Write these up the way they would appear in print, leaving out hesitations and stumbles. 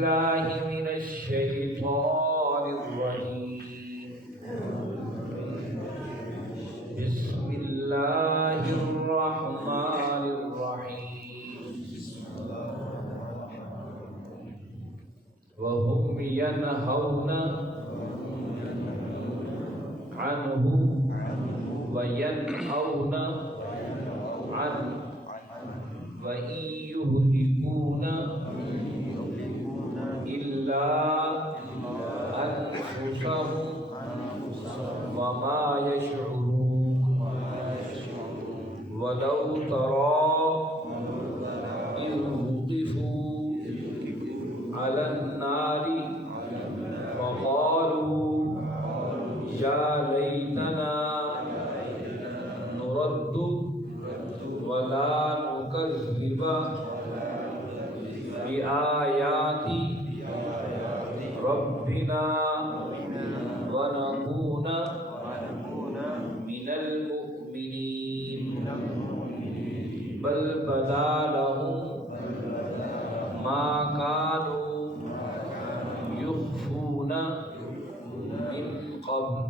بالله من الشيطان الرجيم. بسم الله الرحمن الرحيم. وهم ينهون عنه وينهون عنه وإن يهلكون إلا أنفسهم وما يشعرون. ولو ترى إذ وقفوا على النار فقالوا يا ليتنا نرد ولا نكذب بآيات ربنا ونكون من المؤمنين. بل بدا لهم ما كانوا يخفون من قبل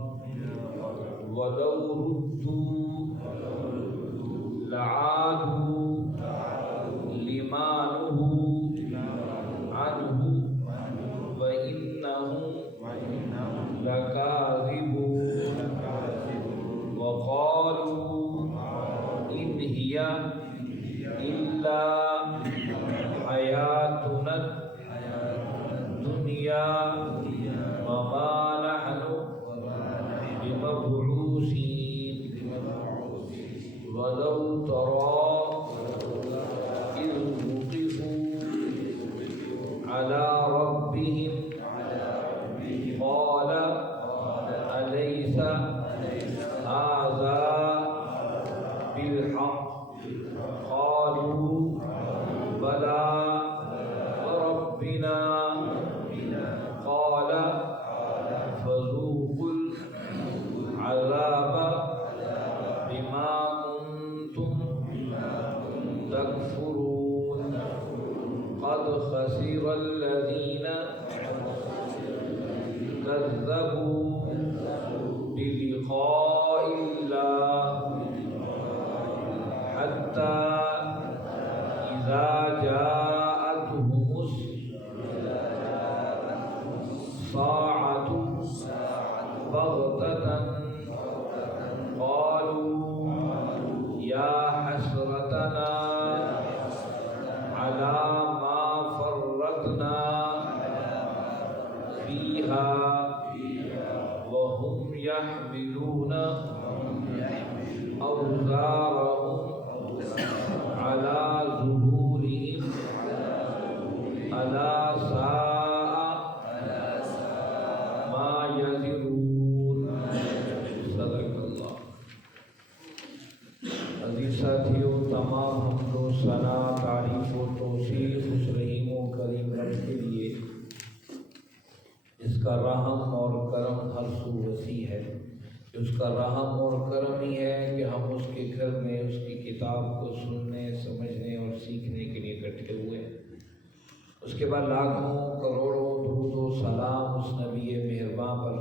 ولو ردوا لعادوا لما نهوا عنه وإنهم لكاذبون. وقالوا إن هي إلا حياتنا الدنيا وما نحن بمبعوثين. ولو ترى إذ وقفوا على ربهم قال أليس هذا بالحق قالوا بلى وربنا قال فذوقوا العذاب بما كنتم تكفرون. قد خسر الذين كذبوا بلقاء الله حتى إذا جاءتهم الساعة بغتة قالوا يا حسرتنا على ما فرطنا فيها وهم يحملون أوزارهم على ظهورهم ألا ساء ما يزرون. صدق اللہ. عزیز ساتھیوں، تمام حمد و ثنا، تعریف و توصیف اس رحیم و کریم رب کے لیے جس کا رحم اور کرم ہر سو وسیع ہے. اس کا رحم اور کرم ہی ہے کہ ہم اس کے گھر میں اس کی کتاب کو سننے، سمجھنے اور سیکھنے کے لیے بیٹھے ہوئے ہیں. اس کے بعد لاکھوں کروڑوں درود و سلام اس نبی مہرباں پر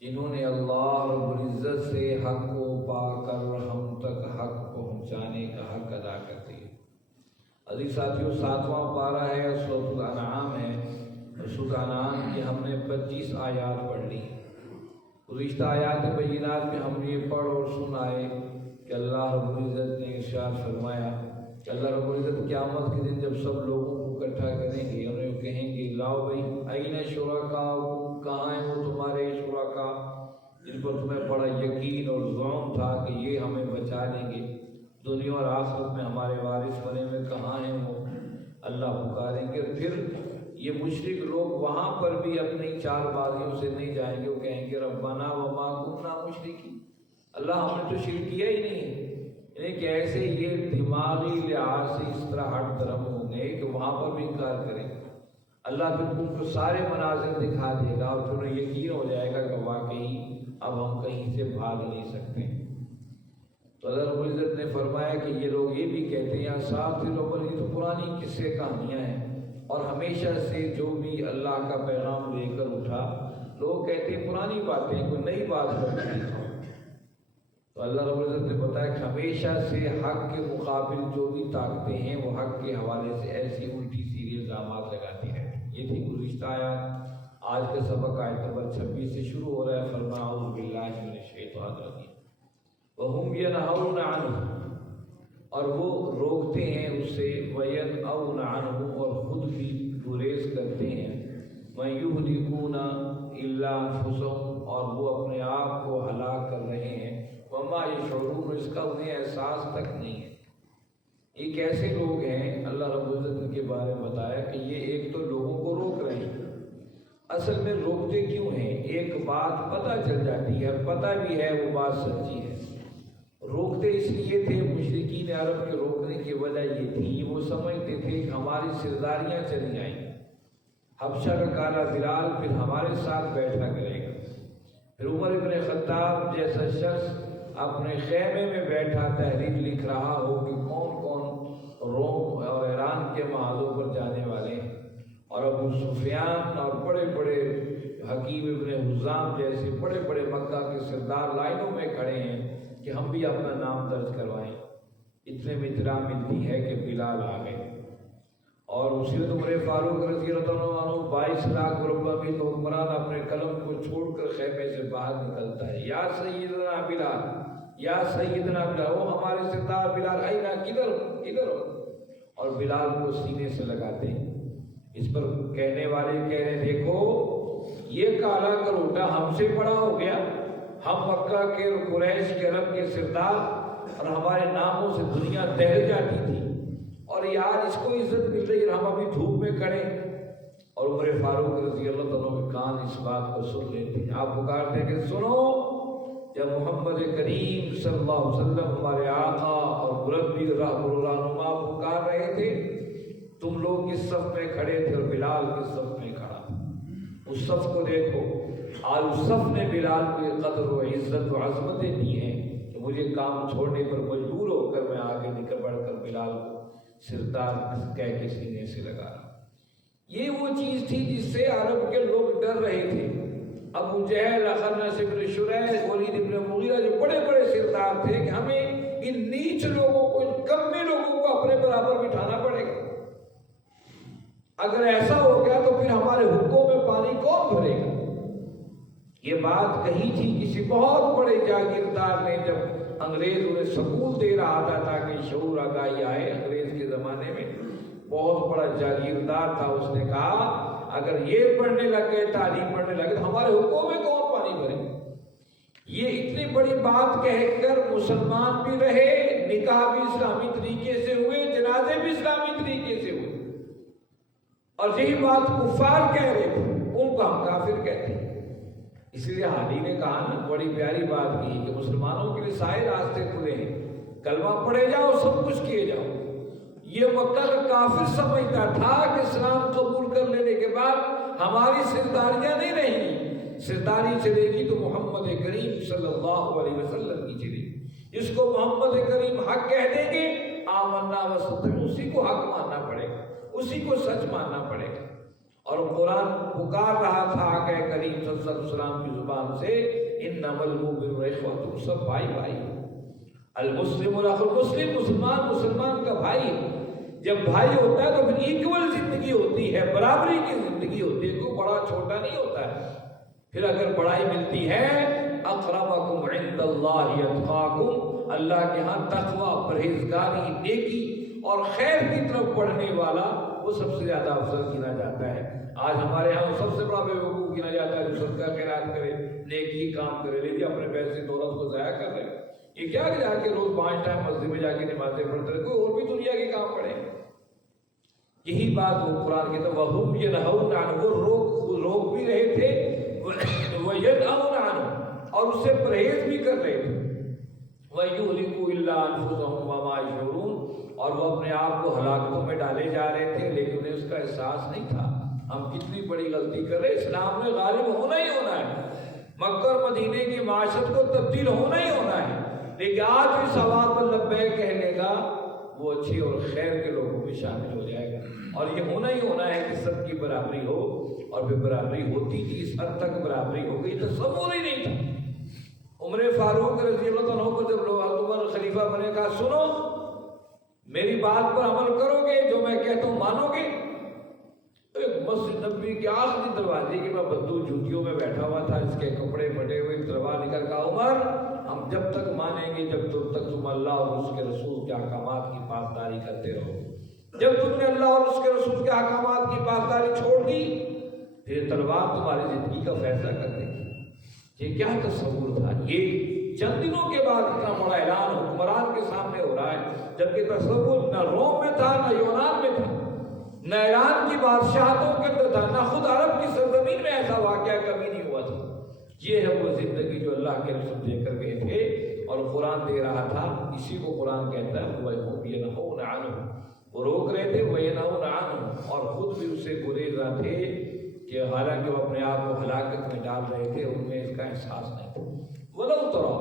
جنہوں نے اللہ رب العزت سے حق کو پا کر ہم تک حق پہنچانے کا حق ادا کر دیا. عزیز ساتھیوں، 7واں پارہ ہے، سورۃ الانعام ہے. سورۃ الانعام کی ہم نے 25 آیات پڑھ لی. گزشتہ آیات بینات میں ہم نے یہ پڑھ اور سن آئے کہ اللہ رب العزت نے ارشاد فرمایا کہ اللہ رب العزت قیامت کے دن جب سب لوگوں کو اکٹھا کریں گے، انہیں کہیں گے لاؤ بھائی این شرکاؤکم، کہاں ہیں وہ تمہارے شرکا جن پر تمہیں بڑا یقین اور زعم تھا کہ یہ ہمیں بچا لیں گے، دنیا اور آخرت میں ہمارے وارث بنے ہوئے کہاں ہیں وہ؟ اللہ پکاریں گے. پھر یہ مشرک لوگ وہاں پر بھی اپنی چال بازیوں سے نہیں جائیں گے. وہ کہیں گے ربنا وما کنا مشرکین، اللہ ہم نے تو شرک کیا ہی نہیں. یعنی کہ ایسے یہ دماغی لحاظ سے اس طرح ہٹ درم ہوں گے کہ وہاں پر بھی انکار کریں گے. اللہ پھر تم کو سارے مناظر دکھا دے گا اور تمہیں یقین ہو جائے گا کہ واقعی اب ہم کہیں سے بھاگ نہیں سکتے. تو اللہ رب العزت نے فرمایا کہ یہ لوگ یہ بھی کہتے ہیں ساتھ ہی لوگ، یہ تو پرانی قصے کہانیاں ہیں، اور ہمیشہ سے جو بھی اللہ کا پیغام لے کر اٹھا، لوگ کہتے ہیں پرانی باتیں، کوئی نئی بات کرتے ہیں، تو اللہ رب العزت نے بتایا کہ ہمیشہ سے حق کے مقابل جو بھی طاقتیں ہیں وہ حق کے حوالے سے ایسی الٹی سیدھی الزامات لگاتی ہیں۔ یہ تھی گزشتہ آیات۔ آج کا سبق آیت نمبر 26 سے شروع ہو رہا ہے۔ فرمایا اعوذ باللہ من الشیطان الرجیم وَهُمْ يَنْهَوْنَ عَنْهُ، اور وہ روکتے ہیں اسے، وَيَنْأَوْنَ عَنْهُ، اور خود بھی گریز کرتے ہیں، وَيُهْلِكُونَ إِلَّا أَنفُسَهُمْ، اور وہ اپنے آپ کو ہلاک کر رہے ہیں، وَمَا يَشْعُرُونَ، اس کا انہیں احساس تک نہیں ہے۔ یہ کیسے لوگ ہیں؟ اللہ رب العزت کے بارے میں بتایا کہ یہ ایک تو لوگوں کو روک رہے ہیں، اصل میں روکتے کیوں ہیں؟ ایک بات پتہ چل جاتی ہے، پتہ بھی ہے وہ بات سچی ہے، روکتے اس لیے تھے۔ مشرکین عرب کے روکنے کی وجہ یہ تھی، وہ سمجھتے تھے کہ ہماری سرداریاں چلی آئیں، حبشہ کا کالا بلال پھر ہمارے ساتھ بیٹھا کرے گا، پھر عمر ابن خطاب جیسا شخص اپنے خیمے میں بیٹھا تحریر لکھ رہا ہو کہ کون کون روم اور ایران کے محاذوں پر جانے والے ہیں، اور ابو سفیان اور بڑے بڑے حکیم ابن حزام جیسے بڑے بڑے مکہ کے سردار لائنوں میں کھڑے ہیں کہ ہم بھی اپنا نام درج کروائیں۔ اتنے میں اطلاع ملتی ہے کہ بلال آ گئے، اور اسی وقت عمر فاروق رضی اللہ عنہ 22 لاکھ مربع میل حکمران اپنے قلم کو چھوڑ کر خیمے سے باہر نکلتا ہے، یا سیدنا بلال، یا سیدنا بلال، وہ ہمارے سردار بلال، اینا کدھر ہو، اور بلال کو سینے سے لگاتے ہیں۔ اس پر کہنے والے کہہ رہے دیکھو یہ کالا کروٹا ہم سے بڑا ہو گیا، ہم مکہ کے قریش کے عرب کے سردار، اور ہمارے ناموں سے دنیا دہل جاتی تھی، اور یار اس کو عزت مل رہی ہے، ہم ابھی دھوپ میں کھڑے۔ اور عمر فاروق رضی اللہ عنہ کے کان اس بات کو سن لیتے ہیں، آپ پکارتے ہیں کہ سنو، جب محمد کریم صلی اللہ علیہ وسلم ہمارے آقا اور مربی رہنما پکار رہے تھے، تم لوگ کس صف میں کھڑے تھے اور بلال کس صف میں کھڑا تھا؟ اس صف کو دیکھو، آج اس صف نے بلال کو قدر و عزت و عظمتیں دی ہیں کہ مجھے کام چھوڑنے پر مجبور ہو کر میں آگے نکل بڑھ کر بلال کو سردار کہہ کے سینے سے لگا رہا۔ یہ وہ چیز تھی جس سے عرب کے لوگ ڈر رہے تھے۔ ابو جہل، اخنس بن شریح، ولید بن مغیرہ جو بڑے بڑے سردار تھے کہ ہمیں ان نیچ لوگوں کو، ان کمی لوگوں کو اپنے برابر بٹھانا پڑے گا، اگر ایسا ہو گیا تو پھر ہمارے حقوق میں پانی کون بھرے گا؟ یہ بات کہی تھی کسی بہت بڑے جاگیردار نے، جب انگریز انہیں سکول دے رہا تھا تاکہ شعور آگاہی آئے۔ انگریز کے زمانے میں بہت بڑا جاگیردار تھا، اس نے کہا اگر یہ پڑھنے لگ گئے، تعلیم پڑھنے لگے تو ہمارے حقوق میں کون پانی بھرے؟ یہ اتنی بڑی بات کہہ کر مسلمان بھی رہے، نکاح بھی اسلامی طریقے سے ہوئے، جنازے بھی اسلامی طریقے سے ہوئے، اور یہی بات کفار کہہ رہے تھے، ان کو ہم کافر کہتے ہیں۔ اس لیے حالی نے کہا نا، بڑی پیاری بات کی کہ مسلمانوں کے لیے سارے راستے کھلے ہیں، کلمہ پڑھے جاؤ، سب کچھ کیے جاؤ۔ یہ مکہ کا کافر سمجھتا تھا کہ اسلام قبول کر لینے کے بعد ہماری سرداریاں نہیں رہیں گی، سرداری چلے گی تو محمد کریم صلی اللہ علیہ وسلم کی چلے گی۔ جس کو محمد کریم حق کہہ دیں گے، آمنا وصدقنا، اسی کو حق ماننا پڑے گا، اسی کو سچ ماننا پڑے گا۔ اور قرآن پکار رہا تھا آقا کریم صلی اللہ علیہ وسلم کی زبان سے، انما المؤمنون اخوۃ، سب بھائی بھائی، المسلم اخو المسلم، مسلمان مسلمان کا بھائی۔ جب بھائی ہوتا ہے تو پھر ایکول زندگی ہوتی ہے، برابری کی زندگی ہوتی ہے، کوئی بڑا چھوٹا نہیں ہوتا ہے۔ پھر اگر بڑائی ملتی ہے، اقربکم عند اللہ اتقاکم، اللہ کے ہاں تقوی، پرہیزگاری، نیکی اور خیر کی طرف بڑھنے والا وہ سب سے زیادہ افضل گنا جاتا ہے۔ آج ہمارے ہاں سب سے بڑا بیوقوف گنا جاتا ہے جو صدقہ خیرات کرے، نیکی کام کرے، لیکن اپنے پیسے دولت کو ضائع کر رہے ہیں۔ یہ کیا کہ جا کے روز 5 ٹائم مسجد میں جا کے نمازیں پڑھتے رہے، کوئی اور بھی دنیا کے کام پڑھے۔ یہی بات وہ قرآن کہتا ہے وَهُمْ يَنْهَوْنَ عَنْهُ، وہ روک بھی رہے تھے، وَيَنْهَوْنَ عَنْهُ، اور اس سے پرہیز بھی کر رہے تھے، وَيُهْلِكُوا إِلَّا أَنفُسَهُمْ وَمَا يَشْعُرُونَ، اور وہ اپنے آپ کو ہلاکتوں میں ڈالے جا رہے تھے لیکن انہیں اس کا احساس نہیں تھا۔ ہم کتنی بڑی غلطی کر رہے، اسلام نے غالب ہونا ہی ہونا ہے، مکہ اور مدینے کی معاشرت کو تبدیل ہونا ہی ہونا ہے، لیکن آج بھی ثواب لبیک کہنے کا وہ اچھے اور خیر کے لوگوں میں شامل ہو جائے گا۔ اور یہ ہونا ہی ہونا ہے کہ سب کی برابری ہو، اور پھر برابری ہوتی تھی، اس حد تک برابری ہو گئی تصور ہی نہیں تھا۔ عمر فاروق رضی اللہ عنہ کو جب عمر خلیفہ بنے، کہا سنو میری بات پر عمل کرو گے، جو میں کہتا ہوں مانو گے؟ ایک مسجد نبوی کے آخری دروازے کے میں بدو جوتیوں میں بیٹھا ہوا تھا، اس کے کپڑے پھٹے ہوئے، تلوار نکل، کہا عمر ہم جب تک مانیں گے جب تک تم اللہ اور اس کے رسول کے احکامات کی پاسداری کرتے رہو۔ جب تم نے اللہ اور اس کے رسول کے احکامات کی پاسداری چھوڑ دی، پھر تلوار تمہاری زندگی کا فیصلہ کر دے گی۔ یہ کیا تصور تھا؟ یہ چند دنوں کے بعد اتنا بڑا اعلان حکمران کے سامنے ہو رہا ہے، جبکہ تصور نہ روم میں تھا نہ یونان میں تھا، نہ ایران کی بادشاہتوں کے اندر تھا، نہ خود عرب کی سرزمین میں ایسا واقعہ کبھی نہیں ہوا تھا۔ یہ ہے وہ زندگی جو اللہ کے رسول دے کر گئے تھے، اور قرآن دے رہا تھا۔ اسی کو قرآن کہتا ہے وَهُمْ يَنْهَوْنَ عَنْهُ، وہ روک رہے تھے وَيَنْهَوْنَ عَنْهُ، اور خود بھی اسے گریزاں تھے کہ حالانکہ وہ اپنے آپ کو ہلاکت میں ڈال رہے تھے، ان میں اس کا احساس نہیں تھا۔ وَلَوْ تَرَىٰ،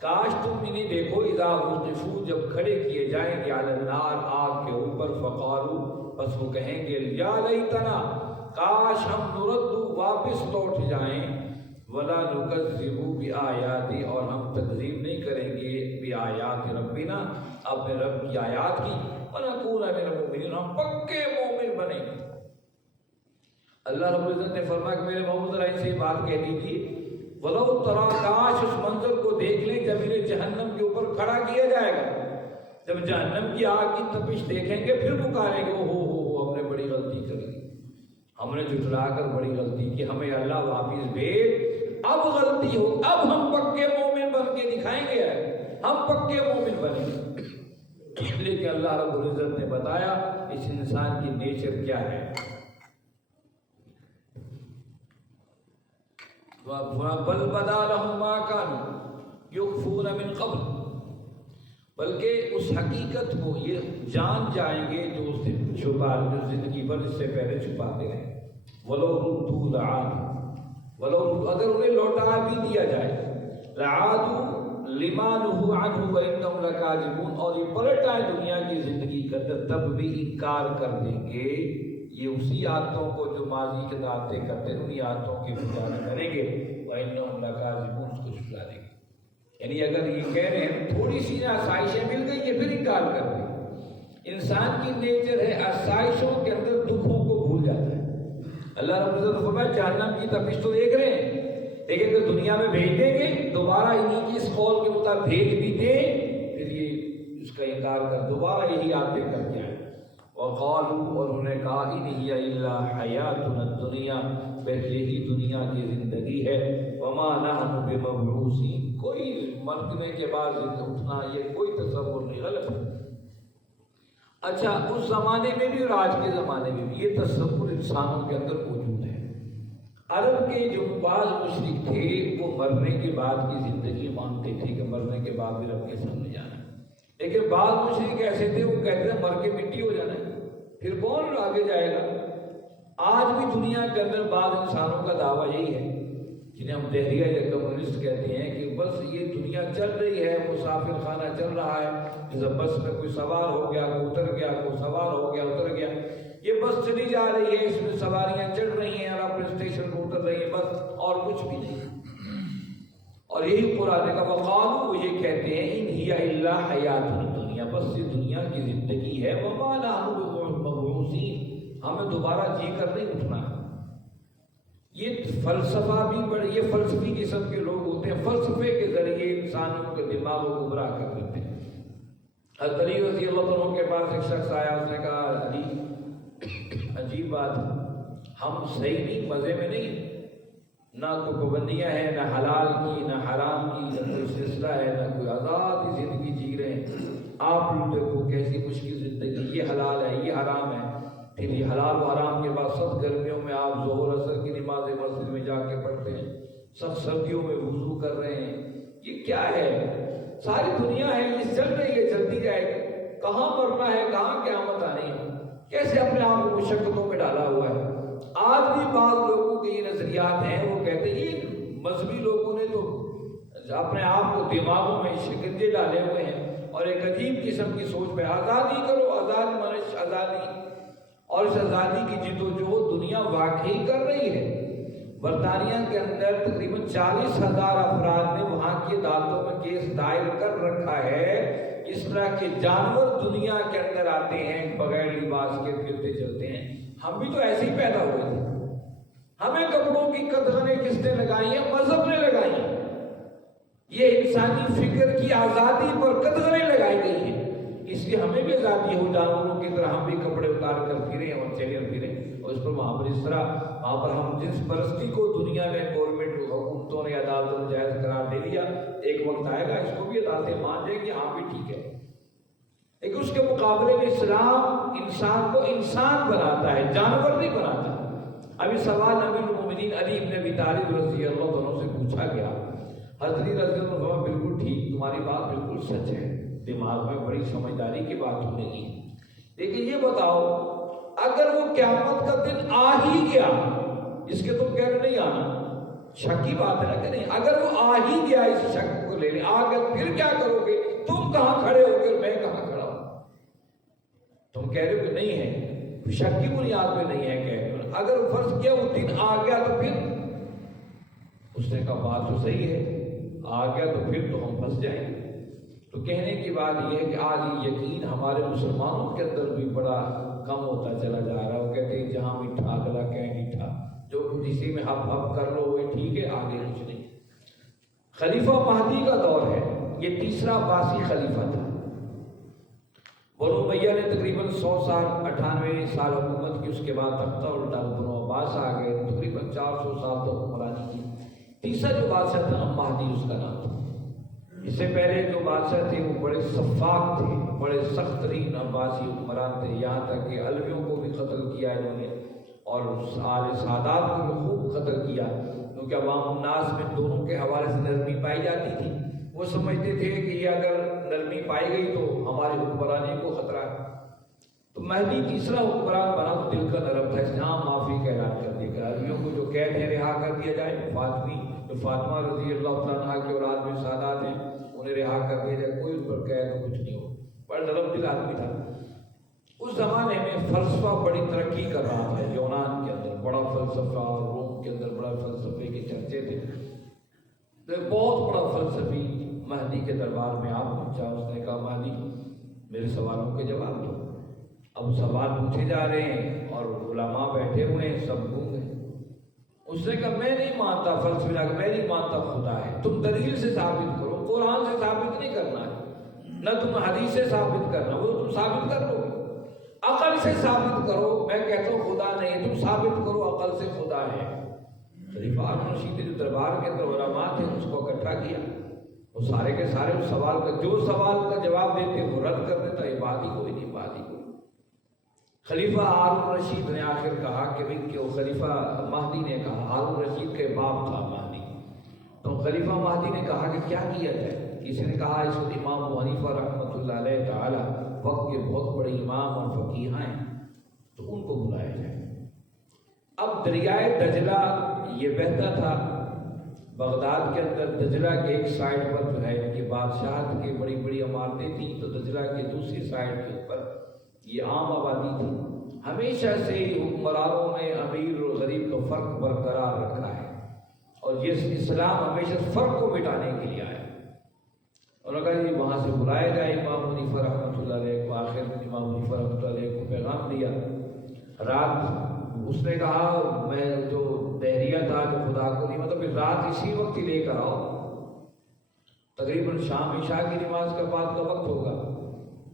کاش تم انہیں دیکھو، اذا وقفوا، جب کھڑے کیے جائیں گے، علی النار، آگ کے اوپر، فقالوا، بس وہ کہیں گے یا لیتنا، کاش ہم نردو، واپس لوٹ جائیں، ولا نکذب بآیات، اور ہم تکذیب نہیں کریں گے بآیات ربنا، اپنے رب کی آیات کی، ونکون من المؤمنین، ہم پکے مومن بنیں گے۔ اللہ رب العزت نے فرمایا کہ میرے محمد صلی اللہ علیہ وسلم سے بات کہہ دیجیے، ولو ترا، کاش اس منظر کو دیکھ لیں جب انہیں جہنم کے اوپر کھڑا کیا جائے گا، جب جہنم کی آگ کی تپش دیکھیں گے، پھر پکاریں گے ہو ہم نے بڑی غلطی کر لی، ہم نے جھٹلا کر بڑی غلطی کی، ہمیں اللہ واپس بھیج، اب غلطی ہو، اب ہم پکے مومن بن کے دکھائیں گے، ہم پکے مومن بنیں گے۔ لیکن اللہ رب العزت نے بتایا اس انسان کی نیچر کیا ہے۔ بل بدا لهم ما كانوا يخفون من قبل، بلکہ اس حقیقت کو یہ جان جائیں گے جو اس دن چھپا، جو زندگی بھر اس سے پہلے چھپاتے رہے۔ ولو ردوا لعادوا، ولو اگر انہیں لوٹا بھی دیا جائے، لعادوا لما نهوا عنه وانهم لكاذبون، اور یہ پلٹ آئے دنیا کی زندگی کے اندر، تب بھی انکار کر دیں گے، یہ اسی عادتوں کو جو ماضی کے عادتیں کرتے ہیں انہی عادتوں کی پجاری کریں گے، وانهم لكاذبون، اس کو جھٹلا دیں گے۔ یعنی اگر یہ کہہ رہے ہیں تھوڑی سی آسائشیں مل گئی یہ پھر انکار کر دیں۔ انسان کی نیچر ہے آسائشوں کے اندر دکھوں کو بھول جاتا ہے۔ اللہ رب العزت نے فرمایا جہنم کی تپش تو دیکھ رہے ہیں، لیکن اگر دنیا میں بھیج دیں گے، دوبارہ انہیں کی اس قول کے مطابق بھیج بھی دیں، پھر یہ اس کا انکار کر دوبارہ یہی عادتیں کر کے آئیں۔ وقالوا، اور انہوں نے کہا ان ہی الا حیاتنا الدنیا، بس یہی دنیا کی زندگی ہے، وما نحن بمبعوثین، کوئی مرنے کے بعد زندہ اٹھنا یہ کوئی تصور نہیں، غلط ہے۔ اچھا اس زمانے میں بھی اور آج کے زمانے میں بھی یہ تصور انسانوں کے اندر موجود ہے۔ عرب کے جو بعض مشرک تھے وہ مرنے کے بعد کی زندگی مانتے تھے کہ مرنے کے بعد بھی رب کے سامنے جانا ہے، لیکن بعض مشرک ایسے تھے وہ کہتے ہیں مر کے مٹی ہو جانا ہے، پھر کون آگے جائے گا۔ آج بھی دنیا کے اندر بعض انسانوں کا دعویٰ یہی ہے، جنہیں ہم دہریہ یا کمیونسٹ کہتے ہیں، کہ بس یہ دنیا چل رہی ہے، مسافر خانہ چل رہا ہے، جیسے بس میں کوئی سوار ہو گیا، کوئی اتر گیا، کوئی سوار ہو گیا اتر گیا، یہ بس چلی جا رہی ہے، اس میں سواریاں چڑھ رہی ہیں اور اپنے اسٹیشن کو اتر رہی ہیں، بس اور کچھ بھی نہیں۔ اور یہی قرآن کا وقالوا، وہ یہ کہتے ہیں ان ہی الا حیاتنا الدنیا، بس یہ دنیا کی زندگی ہے، وما نحن بمبعوثین، ہمیں دوبارہ جی کر نہیں اٹھنا ہے۔ یہ فلسفہ بھی بڑے، یہ فلسفی قسم کے لوگ ہوتے ہیں، فلسفے کے ذریعے انسانوں کے دماغ کو گمراہ کر دیتے ہیں۔ حضرت علی رضی اللہ عنہ کے پاس ایک شخص آیا، اس نے کہا علی عجیب بات، ہم صحیح نہیں، مزے میں نہیں، نہ کوئی پابندیاں ہیں، نہ حلال کی نہ حرام کی، نہ کوئی سلسلہ ہے، نہ کوئی آزادی زندگی جی رہے ہیں، آپ لوگ دیکھو کیسی مشکل زندگی، یہ حلال ہے یہ حرام ہے، پھر یہ حلال و حرام کے بعد سخت گرمیوں میں آپ ظہر اثر کی نمازیں مسجد میں جا کے پڑھتے ہیں، سخت سردیوں میں وضو کر رہے ہیں، یہ کیا ہے؟ ساری دنیا ہے، یہ چل رہی ہے، چلتی جائے گی، کہاں مرنا ہے، کہاں قیامت آنی ہے، کیسے اپنے آپ کو مشقتوں میں ڈالا ہوا ہے۔ آج بھی بعض لوگوں کے یہ نظریات ہیں، وہ کہتے ہیں یہ مذہبی لوگوں نے تو اپنے آپ کو دماغوں میں شکنجے ڈالے ہوئے ہیں، اور ایک عجیب قسم کی سوچ پہ آزادی کرو، آزادی منش آزادی، اور اس آزادی کی جد و جہد دنیا واقعی کر رہی ہے۔ برطانیہ کے اندر تقریباً 40,000 افراد نے وہاں کی عدالتوں میں کیس دائر کر رکھا ہے۔ اس طرح کے جانور دنیا کے اندر آتے ہیں، بغیر لباس کے پھرتے چلتے ہیں۔ ہم بھی تو ایسے ہی پیدا ہوئے تھے، ہمیں کپڑوں کی قدریں کس نے لگائی ہیں؟ مذہب نے لگائی ہیں۔ یہ انسانی فکر کی آزادی پر قدریں لگائی گئی ہیں، اس لیے ہمیں بھی آزادی ہو، جانوروں کی طرح ہم بھی کپڑے اتار کر پھریں اور چلے پھریں۔ اور اس پر وہاں پر اس طرح وہاں پر ہم جنس پرستی کو دنیا میں گورنمنٹ حکومتوں نے عدالتوں نے جائز قرار دے دیا، ایک وقت آئے گا اس کو بھی عدالتیں مان جائیں گی، ہاں بھی ٹھیک ہے۔ لیکن اس کے مقابلے میں اسلام انسان کو انسان بناتا ہے، جانور نہیں بناتا۔ ابھی سوال امیر المومنین علی بن ابی طالب رضی اللہ عنہ سے پوچھا گیا، حضرت علی رضی اللہ عنہ بالکل ٹھیک، تمہاری بات بالکل سچ ہے، دماغ میں بڑی سمجھداری کی بات ہونے کی، لیکن یہ بتاؤ اگر وہ قیامت کا دن آ ہی گیا، اس کے تم کہہ رہے نہیں آنا، شک کی بات ہے نا کہ نہیں، اگر وہ آ ہی گیا اس شک کو لے لے، آ گیا پھر کیا کرو گے؟ تم کہاں کھڑے ہو گے، میں کہاں کھڑا ہوں؟ تم کہہ رہے ہو کہ نہیں ہے، شک کی بنیاد پہ نہیں ہے، کہہ رہے ہو اگر فرض کیا وہ دن آ گیا تو پھر؟ اس نے کہا بات تو صحیح ہے، آ گیا تو پھر تو ہم پھنس جائیں گے۔ تو کہنے کی بات یہ ہے کہ آج یہ یقین ہمارے مسلمانوں کے اندر بھی بڑا کم ہوتا چلا جا رہا ہے۔ وہ کہتے ہیں جہاں میٹھا اگلا کہیں میٹھا، جو کچھ اسی میں ہپ ہپ کر لو وہ ٹھیک ہے، آگے کچھ نہیں۔ خلیفہ مہدی کا دور ہے، یہ تیسرا عباسی خلیفہ تھا۔ بنو امیہ نے تقریباً 100 سال 98 سال حکومت کی، اس کے بعد تختہ الٹا، بنو عباس آ گئے، تقریباً 400 سال تو حکمرانی کی۔ تیسرا جو بادشاہ تھا مہدی اس کا نام تھا۔ اس سے پہلے جو بادشاہ تھے وہ بڑے سفاک تھے، بڑے سخت ترین عباسی حکمران تھے، یہاں تک کہ علویوں کو بھی قتل کیا انہوں نے، اور آل سادات کو بھی خوب قتل کیا، کیونکہ عوام الناس میں دونوں کے حوالے سے نرمی پائی جاتی تھی۔ وہ سمجھتے تھے کہ یہ اگر نرمی پائی گئی تو ہماری حکمرانی کو خطرہ ہے۔ تو مہدی تیسرا حکمران بنا تو دل کا نرم تھا، اس نے عام معافی کا اعلان کر دیا کہ علویوں کو جو قید ہے رہا کر دیا جائے، فاطمہ رضی اللہ تعالیٰ عنہ کے اولاد میں سادات ہیں انہیں رہا کر دیا جائے، کوئی ان پر قید کچھ نہیں ہو۔ بڑا نرم دل آدمی تھا۔ اس زمانے میں فلسفہ بڑی ترقی کر رہا تھا، یونان کے اندر بڑا فلسفہ اور روم کے اندر بڑا فلسفے کے چرچے تھے۔ تو ایک بہت بڑا فلسفی مہدی کے دربار میں آپ پہنچا، اس نے کہا مہدی میرے سوالوں کے جواب دو۔ اب سوال پوچھے جا رہے ہیں اور علماء بیٹھے ہوئے ہیں، سب گونگ ہیں۔ اس نے کہا میں نہیں مانتا فلسفہ، میں نہیں مانتا خدا ہے، تم دلیل سے ثابت کرو، قرآن سے ثابت نہیں کرنا ہے، نہ تم حدیث سے ثابت کرنا، وہ تم ثابت کر لو گے، عقل سے ثابت کرو۔ میں کہتا ہوں خدا نہیں، تم ثابت کرو عقل سے خدا ہے۔ خلیفہ ہارون رشید جو دربار کے اندر علماء تھے اس کو اکٹھا کیا، وہ سارے کے سارے اس سوال کا جو سوال کا جواب دیتے وہ رد کر دیتا، یہ بات ہی کوئی نہیں، بات ہی کوئی۔ خلیفہ ہارون رشید نے آخر کہا کہ وہ خلیفہ مہدی نے کہا، ہارون رشید کے باپ تھا مہدی، تو خلیفہ مہدی نے کہا کہ کیا کیا جائے؟ کسی نے کہا اس وقت امام ابو حنیفہ رحمۃ اللہ علیہ تعالی وقت کے بہت بڑے امام اور فقیہ ہیں، تو ان کو بلایا جائے۔ اب دریائے دجلہ یہ بہتا تھا بغداد کے اندر، دجلہ کے ایک سائڈ پر جو ہے ان کی بادشاہت کی بڑی بڑی عمارتیں تھیں، تو دجلہ کے دوسری سائڈ کے اوپر یہ عام آبادی تھی۔ ہمیشہ سے حکمرانوں نے امیر اور غریب کا فرق برقرار رکھا ہے، اور یہ اسلام ہمیشہ فرق کو مٹانے کے لیے آیا۔ انہوں نے کہا جی وہاں سے بلایا جائے امام حنیفہ رحمۃ اللہ علیہ کو۔ آخر میں امام حنیفہ رحمۃ اللہ علیہ کو پیغام دیا۔ رات اس نے کہا میں جو دہریہ تھا جو خدا کو نہیں، مطلب رات اسی وقت ہی لے کر آؤ، تقریباً شام عشاء کی نماز کے بعد کا وقت ہوگا۔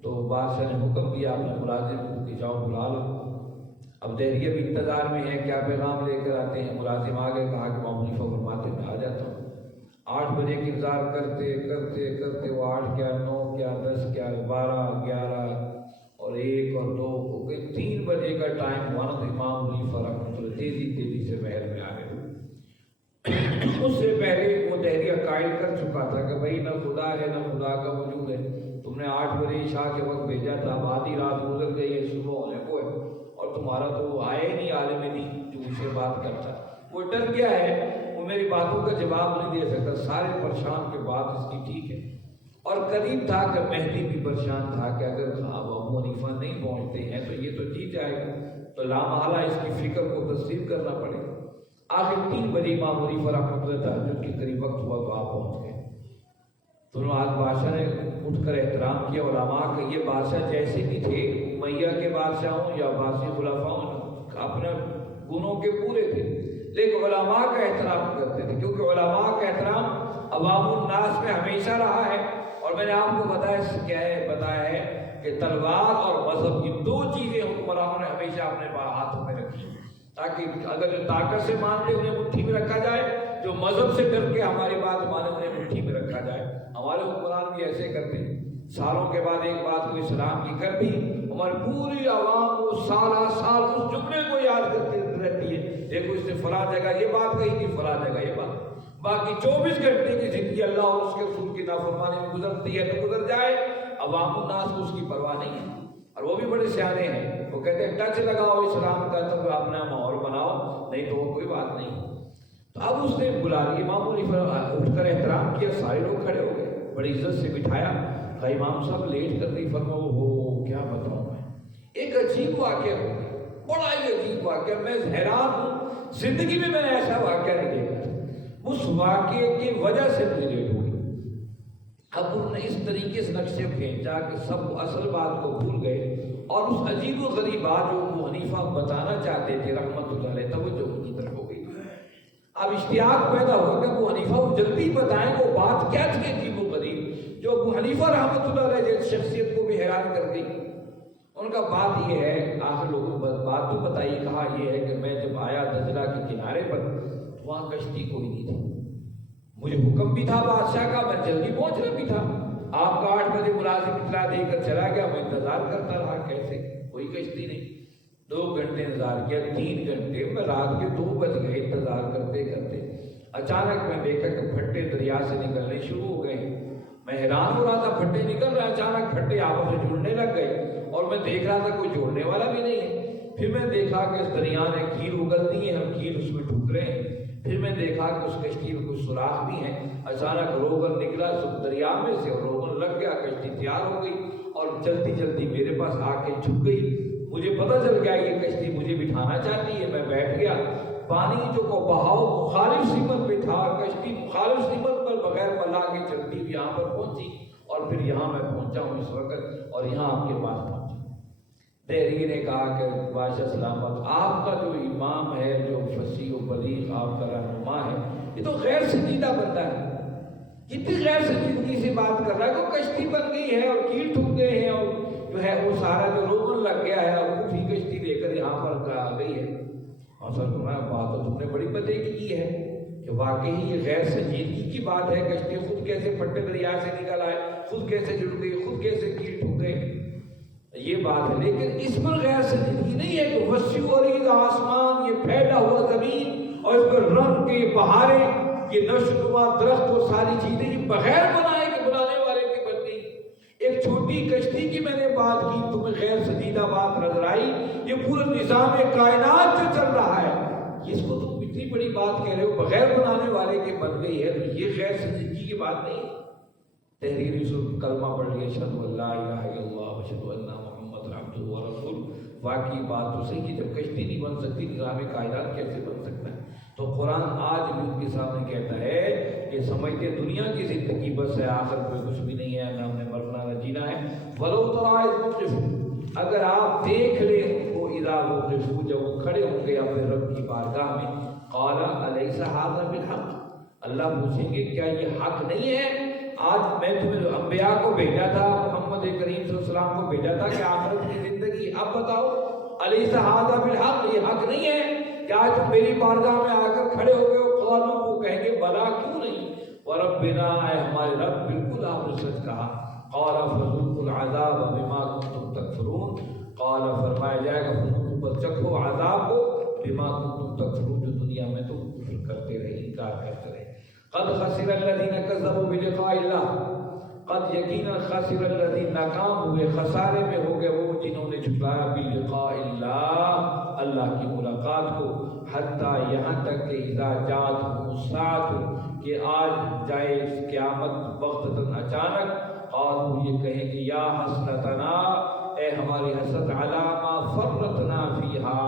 تو بادشاہ نے حکم دیا اپنے ملازم کو کہ جاؤ بلا لو۔ اب دہریہ بھی انتظار میں ہے کیا پیغام لے کر آتے ہیں۔ ملازم آگے کہا کہ امام حنیفہ فرماتے میں آ جاتا ہوں۔ 8 بجے کی انتظار کرتے کرتے کرتے وہ 8 کیا 9 کیا 10 کیا 12 11 اور 1 اور 2 ہو گئے، 3 بجے کا ٹائم ہوا نا، تو امام حنیفہ رحمۃ اللہ تیزی سے محل میں آ گئے۔ اس سے پہلے وہ دہریہ قائل کر چکا تھا کہ بھائی نہ خدا ہے نہ خدا کا وجود ہے، تم نے 8 بجے عشاء کے وقت بھیجا تھا، اب آدھی رات گزر گئی ہے، صبح ہونے کو ہے، اور تمہارا تو وہ آیا ہی نہیں عالم دین جو مجھ سے بات کرتا، وہ ڈر گیا ہے، وہ میری باتوں کا جواب نہیں دے سکتا۔ سارے پریشان کے بعد اس کی ٹھیک ہے، اور قریب تھا کہ مہدی بھی پریشان تھا کہ اگر ابو حنیفہ نہیں پہنچتے ہیں تو یہ تو جیت جائے گا، تو لامحالہ اس کی فکر کو تسلیم کرنا پڑے گا۔ آخر 3 بجے امام حنیفہ رحمۃ اللہ تہجد کے قریب وقت ہوا تو آپ پہنچ گئے۔ دونوں آج بادشاہ نے اٹھ کر احترام کیا، علماء کہ یہ بادشاہ جیسے بھی تھے، امیہ کے بادشاہ ہوں یا عباسی خلفاء ہوں، اپنے گنوں کے پورے تھے، لیکن علماء کا احترام کرتے تھے، کیونکہ علماء کا احترام عوام الناس میں ہمیشہ رہا ہے۔ اور میں نے آپ کو بتایا ہے کہ تلوار اور مذہب، یہ 2 چیزیں حکمرانوں نے ہمیشہ اپنے ہاتھوں میں رکھی، تاکہ اگر جو طاقت سے مانتے انہیں مٹھی میں رکھا جائے، جو مذہب سے ڈر کے ہماری بات مانے انہیں مٹھی میں رکھا جائے۔ ہمارے حکمران بھی ایسے کرتے ہیں، سالوں کے بعد ایک بات کو اسلام کی کر دی، ہماری پوری عوام کو سالہ سال اس جملے کو یاد کرتی رہتی ہے، دیکھو اس نے فلاں جگہ یہ بات کہی تھی، فلاں جگہ یہ بات۔ باقی 24 گھنٹے کی زندگی اللہ اور اس کے رسول کی نافرمانی میں گزرتی ہے تو گزر جائے، عوام الناس کو اس کی پرواہ نہیں ہے۔ اور وہ بھی بڑے سیانے ہیں، وہ کہتے ہیں ٹچ لگاؤ اسلام کا تو اپنا ماحول بناؤ، نہیں تو وہ کوئی بات نہیں۔ تو اب اس نے بلا لی، امام حنیفہ اٹھ کر احترام کیا، سارے لوگ کھڑے ہو گئے، بڑی عزت سے بٹھایا، کہا امام صاحب لیٹ کر دی، فرمایا ہو کیا بتاؤں میں، ایک عجیب واقعہ ہو گیا، بڑا ہی عجیب واقعہ، میں حیران ہوں، زندگی میں نے ایسا واقعہ نہیں دیکھا۔ اس واقعے کی وجہ سے مجھے لیٹ ہوئی۔ اب انہوں نے اس طریقے سے نقشے کھینچا کہ سب اصل بات کو بھول گئے، اور اس عجیب و غریب بات جو ابو حنیفہ بتانا چاہتے تھے رحمت اللہ علیہ، توجہ ان کی طرف ہو گئی۔ اب اشتیاق پیدا ہوا کہ ابو حنیفہ وہ جلدی بتائیں وہ بات کیا تھی عجیب و غریب جو ابو حنیفہ رحمت اللہ علیہ جیسی شخصیت کو بھی حیران کر گئی۔ ان کا بات یہ ہے، آخر لوگوں کو بات تو بتائی، کہا یہ ہے کہ میں جب آیا دجلہ کے کنارے پر، وہاں کشتی کوئی نہیں تھی، مجھے حکم بھی تھا بادشاہ کا، میں جلدی پہنچنا بھی تھا، آپ کا 8 بجے ملازم اطلاع دے کر چلا گیا، میں انتظار کرتا رہا، کیسے کوئی کشتی نہیں، 2 گھنٹے انتظار کیا، 3 گھنٹے میں، رات کے 2 بج گئے انتظار کرتے کرتے، اچانک میں دیکھا کہ پھٹے دریا سے نکلنے شروع ہو گئے، میں حیران ہو رہا تھا، پھٹے نکل رہے، اچانک پھٹے آپس میں جڑنے لگ گئے، اور میں دیکھ رہا تھا کوئی جوڑنے والا بھی نہیں ہے۔ پھر میں دیکھا کہ اس دریا نے کھیر اگل دی ہے، ہم کھیر اس میں ٹھک رہے ہیں۔ پھر میں دیکھا کہ اس کشتی میں کچھ سوراخ بھی ہیں، اچانک روغن نکلا اس دریا میں سے، اور روغن لگ گیا، کشتی تیار ہو گئی، اور جلدی جلدی میرے پاس آ کے جھک گئی۔ مجھے پتہ چل گیا یہ کشتی مجھے بٹھانا چاہتی ہے، میں بیٹھ گیا، پانی جو کو بہاؤ مخالف سمت پہ تھا، کشتی مخالف سمت پر بغیر ملا کے چلتی ہوئی یہاں پر پہنچی، اور پھر یہاں میں پہنچا ہوں اس وقت، اور یہاں آپ کے پاس پہنچا۔ دہری نے کہا کہ بادشاہ سلامت، آپ کا جو امام ہے، جو فصیح و بلیغ آپ کا رہنما ہے، یہ تو غیر سنجیدہ بندہ ہے، کتنی غیر سنجیدگی سے بات کر رہا ہے، کہ کشتی بن گئی ہے اور کیل ٹھک گئے ہیں، اور جو ہے وہ سارا جو روغن لگ گیا ہے، اور اٹھی کشتی لے کر یہاں پر آ گئی ہے۔ اور سر بات تو تم نے بڑی بدے کی ہے کہ واقعی یہ غیر سنجیدگی کی بات ہے، کشتی خود کیسے پھٹے دریا سے نکل آئے، خود کیسے جڑ گئی، خود کیسے کیل ٹھک گئے، یہ بات ہے۔ لیکن اس پر غیر سنجیدگی نہیں ہے کہ وسیع و عریض آسمان، یہ پھیلا ہوا زمین، اور اس پر رنگ کے بہاریں، یہ نشوونما درخت اور ساری چیزیں یہ بغیر بنائے کہ بنانے والے کی بن گئی۔ ایک چھوٹی کشتی کی میں نے بات کی، تمہیں غیر سنجیدہ بات نظر آئی، یہ پورا نظام کائنات جو چل رہا ہے، اس کو تم اتنی بڑی بات کہہ رہے ہو بغیر بنانے والے کی بن گئی ہے، تو یہ غیر سنجیدگی کی بات نہیں ہے۔ تحریر یوسف کلمہ پڑھ لیا، اشہد ان لا الہ الا اللہ واشہد ان محمد عبدہ ورسولہ۔ واقعی بات تو صحیح کہ جب کشتی نہیں بن سکتی، نظام کائنات کیسے بن سکتا ہے؟ تو قرآن آج بھی ان کے سامنے کہتا ہے کہ سمجھتے دنیا کی زندگی بس ہے، آخر کوئی کچھ بھی نہیں ہے، نہ ہم نے مرنا نہ جینا ہے۔ وَلَوْ تَرَىٰ إِذْ وُقِفُوا، اگر آپ دیکھ لیں وہ اذا وقفوا، جب وہ کھڑے ہوں گے اپنے رب کی بارگاہ میں، قَالَ أَلَيْسَ هَٰذَا بِالْحَقِّ، اللہ پوچھیں گے کیا یہ حق نہیں ہے؟ آج میں تمہیں انبیاء کو بھیجا تھا، محمد کریم صلی اللہ علیہ وسلم کو بھیجا تھا کہ آخرت کی زندگی، اب بتاؤ أَلَيْسَ هَٰذَا بِالْحَقِّ، یہ حق نہیں ہے کہ آج تم میری بارگاہ میں آ کر کھڑے ہو گئے ہو؟ قالوا، وہ کہیں گے بلا، کیوں نہیں، وَرَبِّنَا، اے ہمارے رب، بالکل آپ نے سچ کہا۔ قَالَ فَذُوقُوا الْعَذَابَ بِمَا كُنتُمْ تَكْفُرُونَ، قال فرمایا جائے گا تم پر چکھو عذاب کو، بما کنتم تکفرون، جو دنیا میں تم کفر کرتے رہے، انکار کرتے رہے۔ قد خسر الذین کذبوا بلقاء اللہ، قد یقینا خسر الذین، ناکام ہوئے، خسارے میں ہو گئے وہ جنہوں نے جھٹلایا بلقاء اللہ، اللہ کی ملاقات کو، حتیٰ یہاں تک کہ اذا جاءتہم الساعۃ، کہ آج جائے قیامت بغتۃ، اچانک، اور وہ یہ کہیں کہ یا حسرتنا، اے ہماری حسرت، علی ما فرطنا فیہا،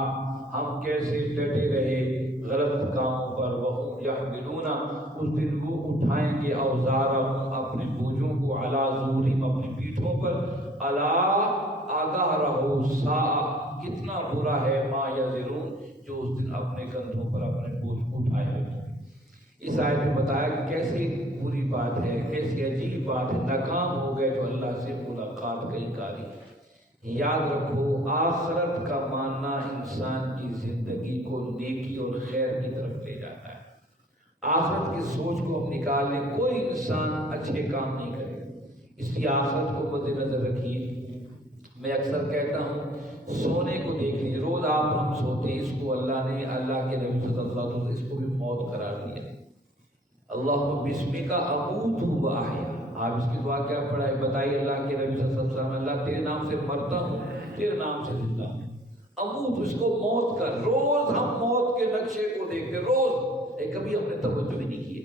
ہم کیسے ڈٹے رہے غلط کاموں پر، وہم یحملون، اس دن وہ اٹھائیں گے اوزارہم، اپنے بوجھوں کو، علی ظہورہم، اپنی پیٹھوں پر، الا، آگاہ رہو، ساء، کتنا برا ہے، ما یزرون، جو اس دن اپنے کندھوں پر اپنے بوجھ کو اٹھائے ہوئے۔ اس آیت میں بتایا کہ کیسی بری بات ہے، کیسی عجیب بات ہے، ناکام ہو گئے تو اللہ سے ملاقات کئی کاری۔ یاد رکھو، آخرت کا ماننا انسان کی زندگی کو نیکی اور خیر کی طرف لے جاتا ہے۔ آخرت کی سوچ کو ہم نکال لیں، کوئی انسان اچھے کام نہیں کرے، اس لیے آخرت کو مد نظر رکھیے۔ میں اکثر کہتا ہوں، سونے کو دیکھ لیجیے، روز آپ ہم سوتے ہیں، اس کو اللہ نے، اللہ کے نبی صلی اللہ علیہ وسلم، اس کو بھی موت قرار دیا۔ اللہم بسمک اموت و احیا، آپ اس کی دعا کیا پڑھائے بتائیے؟ اللہ کے نبی صلی اللہ علیہ وسلم، اللہ تیرے نام سے مرتا ہوں، تیرے نام سے زندہ ہوں۔ اموت، اس کو موت کا، روز ہم موت کے نقشے کو دیکھتے، روز، کبھی ہم نے توجہ ہی نہیں کی۔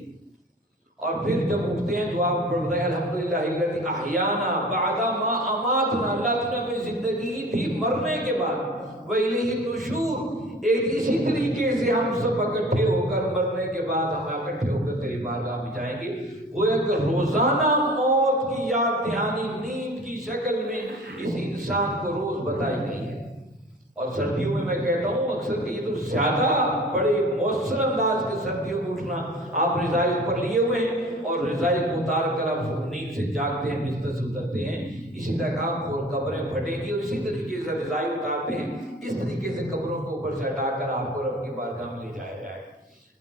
اور پھر جب اٹھتے ہیں دعا پڑھتے ہیں، الحمدللہ الذی احیانا بعد ما اماتنا، اللہ تو نے ہمیں زندگی دی مرنے کے بعد، وإلیہ النشور، ایک اسی طریقے سے ہم سب اکٹھے ہو کر مرنے کے بعد ہم اکٹھے ہو کر تیری بارگاہ میں جائیں گے۔ گویا کہ روزانہ موت کی یاد دہانی نیند کی شکل میں اس انسان کو روز بتائی گئی ہے۔ اور سردیوں میں کہتا ہوں اکثر کہ یہ تو زیادہ بڑے مؤثر انداز کے سردیوں میں اٹھنا، آپ رضائی اوپر لیے ہوئے ہیں اور رضائی کو اتار کر آپ نیند سے جاگتے ہیں، بستر سے اترتے ہیں، اسی طرح آپ کو قبریں پھٹیں گی اور اسی طریقے سے رضائی اتارتے ہیں، اس طریقے سے قبروں کو اوپر سے ہٹا کر آپ کو رب کی بارگاہ میں لے جایا جائے۔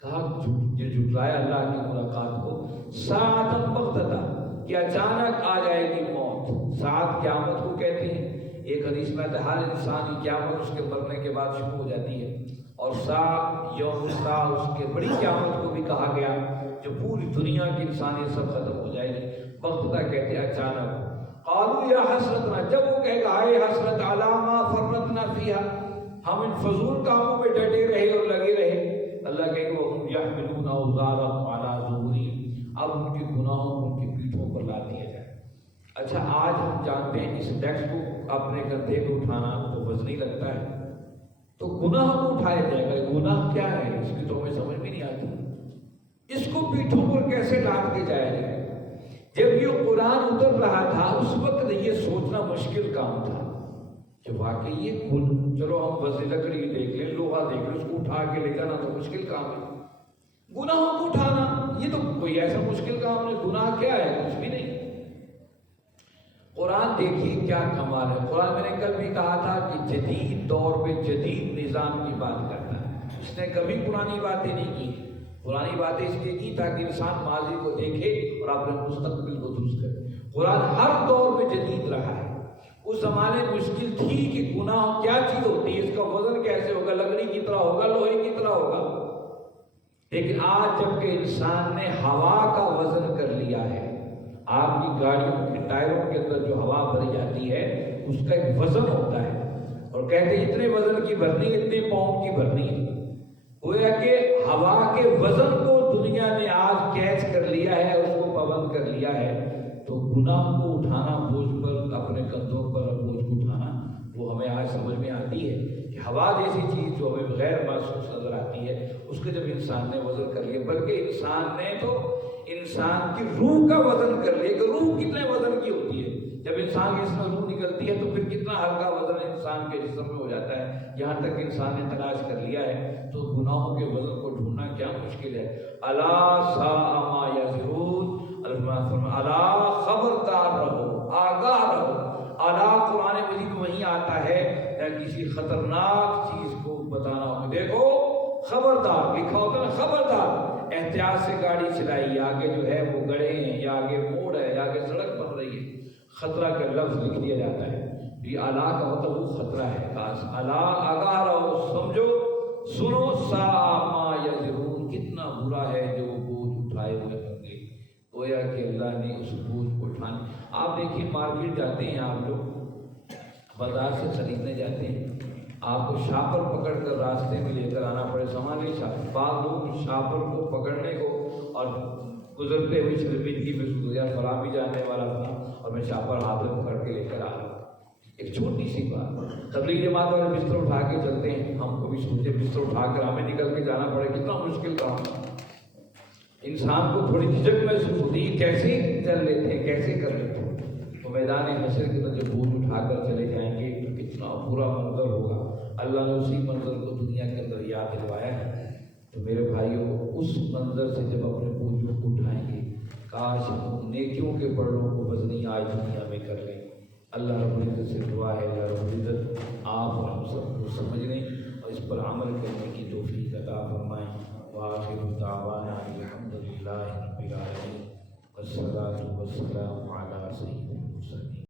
کہا جو جھٹلایا اللہ کی ملاقات کو، ساعتاً بغتتا، کہ اچانک آ جائے گی موت۔ ساعت قیامت کو کہتے ہیں، ایک حدیث میں ہر انسان کی قیامت اس کے مرنے کے بعد شروع ہو جاتی ہے، اور یوم الساعہ، اس کے بڑی قیامت کو بھی کہا گیا، جو پوری دنیا کی انسانیت سب ختم ہو جائے گی۔ بغتتا کہتے ہیں اچانک۔ قالوا یا حسرتنا، جب وہ کہے گا اے حسرت، علی ما فرطنا فیہا، ہم ان فضول کاموں میں ڈٹے رہے اور لگے رہے، اللہ کہے گا وہم یحملون اوزارہم علی ظہورہم، اب ان کے گناہوں کو ان کی پیٹھوں پر لا دیا جائے۔ اچھا، آج ہم جانتے ہیں اس ڈیکس کو اپنے کندھے پہ اٹھانا تو وزنی لگتا ہے، تو گناہ کو اٹھایا جائے گا۔ گناہ کیا ہے اس کی تو ہمیں سمجھ بھی نہیں آتی، اس کو پیٹھوں پر کیسے لاد کے جایا جائے؟ جب یہ قرآن اتر رہا تھا اس وقت یہ سوچنا مشکل کام تھا کہ واقعی یہ چلو ہم وزن لکڑی دیکھ لیں، لوہا دیکھ لیں، اس کو اٹھا کے لے جانا تو مشکل کام ہے، گناہوں کو اٹھانا یہ تو کوئی ایسا مشکل کام نہیں۔ گناہ کیا ہے؟ کچھ بھی نہیں۔ قرآن دیکھیے کیا کمال ہے۔ قرآن میں نے کل بھی کہا تھا کہ جدید دور پہ جدید نظام کی بات کرتا ہے، اس نے کبھی پرانی باتیں نہیں کی۔ پرانی باتیں اس لیے کی تاکہ انسان ماضی کو دیکھے اور اپنے مستقبل کو درست کرے۔ قرآن ہر دور میں جدید رہا ہے۔ اس زمانے میں مشکل تھی کہ گناہ کیا چیز ہوتی ہے، اس کا وزن کیسے ہوگا، لکڑی کی طرح ہوگا، لوہے کی طرح ہوگا، لیکن آج جب کہ انسان نے ہوا کا وزن کر لیا ہے، آپ کی گاڑیوں کے ٹائروں کے اندر جو ہوا بھری جاتی ہے اس کا ایک وزن ہوتا ہے، اور کہتے ہیں اتنے وزن کی بھرنی، اتنے پاؤنڈ کی بھرنی ہے۔ گویا کہ ہوا کے وزن کو دنیا نے آج کیچ کر لیا ہے، اس کو پابند کر لیا ہے، تو گناہ کو اٹھانا، بوجھ پر اپنے کندھوں پر بوجھ کو اٹھانا، وہ ہمیں آج سمجھ میں آتی ہے کہ ہوا جیسی چیز جو ہمیں غیر محسوس نظر آتی ہے، اس کے جب انسان نے وزن کر لیا، بلکہ انسان نے تو انسان کی روح کا وزن کر لیا کہ روح کتنے وزن کی ہوتی ہے۔ جب انسان کے جسم میں روح نکلتی ہے تو پھر کتنا ہلکا وزن انسان کے جسم میں ہو جاتا ہے، یہاں تک انسان نے تلاش کر لیا ہے۔ تو گناہوں کے وزن کو ڈھونڈنا کیا مشکل ہے۔ الا ساء ما یزرون، الا، خبردار رہو، آگاہ رہو۔ الا قرآن مجید میں وہیں آتا ہے یا کسی خطرناک چیز کو بتانا ہو، دیکھو خبردار لکھا ہوتا ہے نا، خبردار، احتیاط سے گاڑی چلائی، آگے جو ہے وہ گڑھے ہیں، یا آگے موڑ ہے، یا آگے سڑک بن رہی ہے، خطرہ کا لفظ لکھ دیا جاتا ہے۔ یہ الا کا مطلب وہ خطرہ ہے، الا، آگاہ رہو، سمجھو، سنو، ساء ما یزرون، کتنا برا ہے جو وہ بوجھ اٹھائے ہوئے ہوں گے۔ گویا کہ اللہ نے اس بوجھ کو اٹھانے، آپ دیکھیے مارکیٹ جاتے ہیں، آپ لوگ بازار سے خریدنے جاتے ہیں، آپ کو شاپر پکڑ کر راستے میں لے کر آنا پڑے، سامان شاپر، بعض لوگ شاپر کو پکڑنے کو اور گزرتے ہوئے شرمندگی محسوس ہو جائے، فلاں بھی جانے والا تھا اور میں شاپر ہاتھ میں پکڑ کے لے کر آ رہا ہوں. ایک چھوٹی سی بات. تبلیغ جماعت والے بستر اٹھا کے چلتے ہیں, ہم کو بھی سوچے بستر اٹھا کر ہمیں نکل کے جانا پڑے, کتنا مشکل کام. انسان کو تھوڑی جھجک محسوس ہوتی ہے, کیسے چل لیتے ہیں, کیسے کر لیتے ہیں. تو میدان حشر کے اندر جب بوجھ اٹھا کر چلے جائیں گے تو کتنا برا منظر ہوگا. اللہ نے اسی منظر کو دنیا کے اندر یاد دلوایا ہے. تو میرے بھائیوں, اس منظر سے جب اپنے بوجھوں کو اٹھائیں گے, کاش ہم نیکیوں کے پرڑوں کو وزنی آج دنیا میں کر لیں. اللہ رب العزت سے دعا ہے, اللہ رب العزت آپ اور ہم سب کو سمجھنے